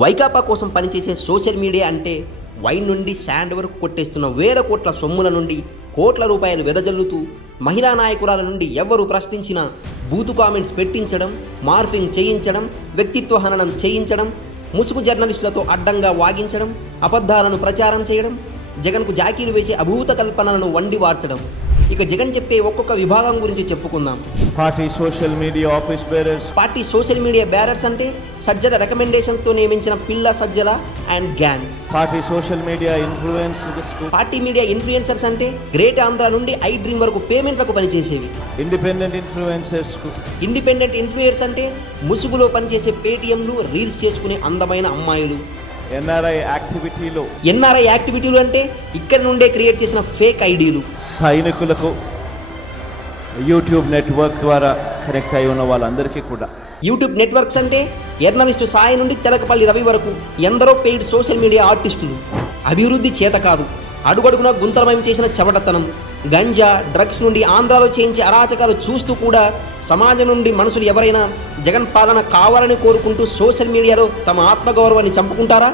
వైకాపా కోసం పనిచేసే social media అంటే వైన్ నుండి శాండ్ వరకు కొట్టేస్తున్న వేల కోట్ల సొమ్ముల నుండి కోట్ల రూపాయలు వెదజల్లుతూ మహిళా నాయకురాల నుండి ఎవరు ప్రశ్నించినా బూతు కామెంట్స్ పెట్టించడం, మార్ఫింగ్ చేయించడం, వ్యక్తిత్వ హననం చేయించడం, ముసుగు జర్నలిస్టులతో అడ్డంగా వాగించడం, అబద్ధాలను ప్రచారం చేయడం, జగన్కు జాకీలు వేసే అభూత కల్పనలను వండి వార్చడం. ఇక జగన్ చెప్పే ఒక్కొక్క విభాగం గురించి చెప్పుకుందాం. Party social media office bearers. Party social media bearers అంటే సజ్జల రికమెండేషన్తో నియమించిన పిల్ల Sajjala and gang. Party social media influencers. Party media influencers అంటే గ్రేట్ ఆంధ్ర నుండి ఐ డ్రీమ్ వరకు పేమెంట్లకు పనిచేసేవి. Independent influencers. ఇండిపెండెంట్ ఇన్ఫ్లుయెన్స్ అంటే ముసుగులో పనిచేసే పేటీఎంలు, రీల్స్ చేసుకునే అందమైన అమ్మాయిలు. ఎన్ఆర్ఐ యాక్టివిటీలు. ఎన్ఆర్ఐ యాక్టివిటీలు అంటే ఇక్కడ నుండే క్రియేట్ చేసిన ఫేక్ ఐడీలు. సైనికులకు యూట్యూబ్ నెట్వర్క్ ద్వారా కనెక్ట్ అయి ఉన్న వాళ్ళందరికీ కూడా. యూట్యూబ్ నెట్వర్క్స్ అంటే జర్నలిస్టు సాయి నుండి తెలకపల్లి రవి వరకు ఎందరో పెయిడ్ సోషల్ మీడియా ఆర్టిస్టులు. అభివృద్ధి చేత కాదు, అడుగడుగున గుంతలమయం చేసిన చవటతనం, గంజా, డ్రగ్స్ నుండి ఆంధ్రాలో చేయించే అరాచకాలు చూస్తూ కూడా సమాజం నుండి మనుషులు ఎవరైనా జగన్ పాలన కావాలని కోరుకుంటూ సోషల్ మీడియాలో తమ ఆత్మగౌరవాన్ని చంపుకుంటారా?